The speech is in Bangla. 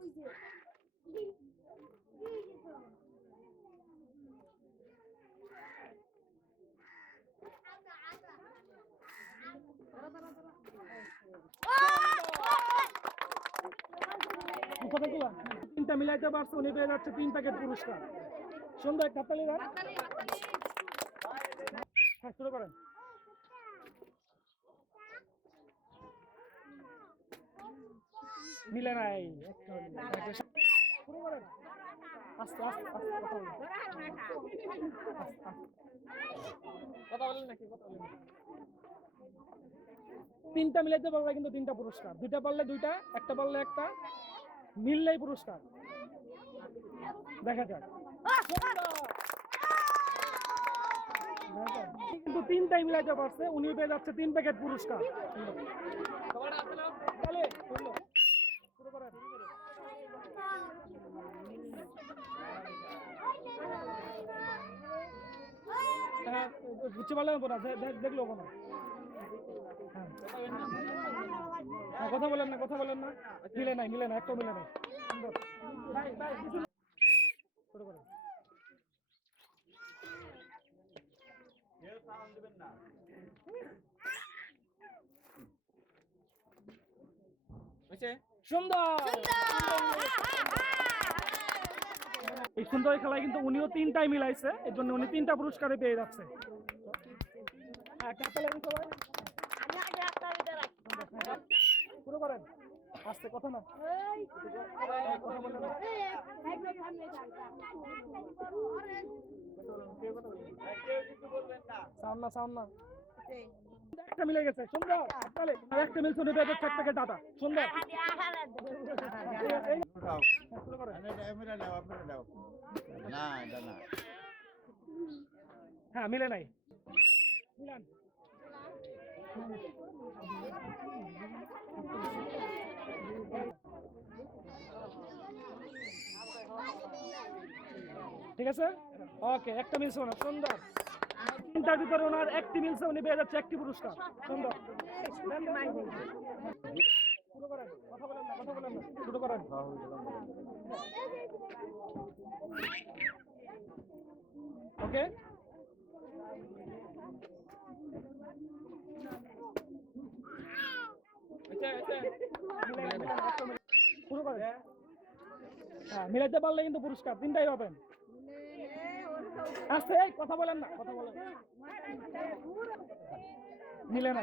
ওই যে তিনটা মিলাইতে পারছে উনি পেয়ে যাচ্ছে তিন প্যাকেট পুরস্কার। সুন্দর একটা হ্যাঁ, করেন। মিলে নাই। আস্তে আস্তে আস্তে কথা বলেন আস্তে, আস্তে। কথা বলেন নাকি কথা বলেন তিনটা মিলাইতে পারবে কিন্তু তিনটা পুরস্কার। দুইটা পারলে দুইটা একটা পারলে একটা মিললেই পুরস্কার। দেখা যাক। দেখা যাক। কিন্তু তিনটাই মিলাইতে পারছে উনি পেয়ে যাচ্ছে তিন প্যাকেট পুরস্কার তাহলে, শুনলো। শুরু করেন। হ্যাঁ, বুঝতে পারলাম না দেখল কোনো হ্যাঁ কথা বলেন না কথা বলেন না মিলে নাই মিলে না একটাও মিলে নাই সুন্দর। ভাই, ভাই, কিছু- সুন্দর। এই সুন্দর খেলায় কিন্তু উনিও তিনটাই মিলাইছে এর জন্য উনি তিনটা পুরস্কারে পেয়ে যাচ্ছে। হ্যাঁ। শুরু করেন। আস্তে কথা না। কথা বলেন না। সাউন্ড না সাউন্ড না একটা মিলে গেছে সুন্দর তাহলে একটা মিলছে পেয়ে যাচ্ছে এক প্যাকেট ডাটা সুন্দর। না, না। হ্যাঁ মিলে নাই ঠিক আছে ওকে একটা মিলছে ওনার সুন্দর তিনটার ভিতরে ওনার একটি মিলছে, উনি পেয়ে যাচ্ছে একটি পুরস্কার। সুন্দর ওকে? শুরু করেন হ্যাঁ মিলাইতে পারলে কিন্তু পুরস্কার, তিনটাই পাবেন আস্তে কথা বলেন না কথা বলেন মিলে না